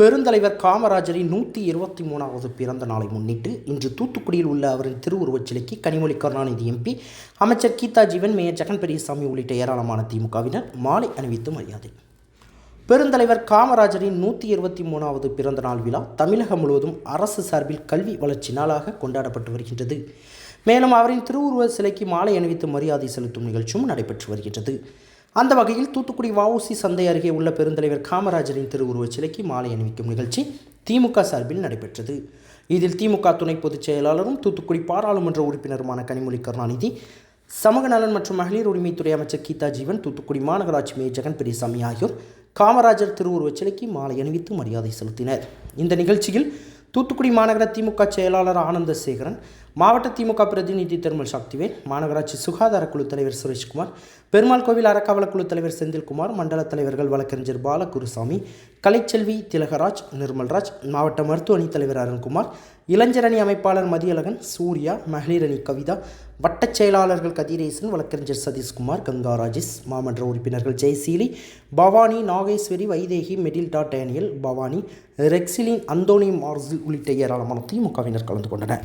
பெருந்தலைவர் காமராஜரின் நூற்றி இருபத்தி மூணாவது பிறந்த நாளை முன்னிட்டு இன்று தூத்துக்குடியில் உள்ள அவரின் திருவுருவச் சிலைக்கு கனிமொழி கருணாநிதி எம்பி அமைச்சர் கீதா ஜீவன் மேயர் ஜெகன் பெரியசாமி உள்ளிட்ட ஏராளமான திமுகவினர் மாலை அணிவித்து மரியாதை. பெருந்தலைவர் காமராஜரின் நூற்றி இருபத்தி மூணாவது பிறந்த நாள் விழா தமிழகம் முழுவதும் அரசு சார்பில் கல்வி வளர்ச்சி நாளாக கொண்டாடப்பட்டு வருகின்றது. மேலும் அவரின் திருவுருவ சிலைக்கு மாலை அணிவித்து மரியாதை செலுத்தும் நிகழ்ச்சியும் நடைபெற்று வருகின்றது. அந்த வகையில் தூத்துக்குடி வஉசி சந்தை அருகே உள்ள பெருந்தலைவர் காமராஜரின் திருவுருவச் சிலைக்கு மாலை அணிவிக்கும் நிகழ்ச்சி திமுக சார்பில் நடைபெற்றது. இதில் திமுக துணை பொதுச் செயலாளரும் தூத்துக்குடி பாராளுமன்ற உறுப்பினருமான கனிமொழி கருணாநிதி சமூக நலன் மற்றும் மகளிர் உரிமைத்துறை அமைச்சர் கீதா ஜீவன் தூத்துக்குடி மாநகராட்சி மேயர் ஜெகன் பெரியசாமி ஆகியோர் காமராஜர் திருவுருவச் சிலைக்கு மாலை அணிவித்து மரியாதை செலுத்தினர். இந்த நிகழ்ச்சியில் தூத்துக்குடி மாநகர திமுக செயலாளர் ஆனந்த சேகரன் மாவட்ட திமுக பிரதிநிதி திருமல் சக்திவேல் மாநகராட்சி சுகாதார குழு தலைவர் சுரேஷ்குமார் பெருமாள் கோவில் அறக்காவல குழு தலைவர் செந்தில்குமார் மண்டல தலைவர்கள் வழக்கறிஞர் பாலகுருசாமி கலைச்செல்வி திலகராஜ் நிர்மல்ராஜ் மாவட்ட மருத்துவ அணி தலைவர் அருண்குமார் இளைஞர் அணி அமைப்பாளர் மதியழகன் சூர்யா மகளிர் அணி கவிதா வட்டச் செயலாளர்கள் கதிரேசன் வழக்கறிஞர் சதீஷ்குமார் கங்கா ராஜேஷ் மாமன்ற உறுப்பினர்கள் Jayaseeli Bhavani Nageswari Vaidehi Matilda Daniel Bhavani Rexlin Anthony Marcel உள்ளிட்ட ஏராளமான திமுகவினர் கலந்து கொண்டனர்.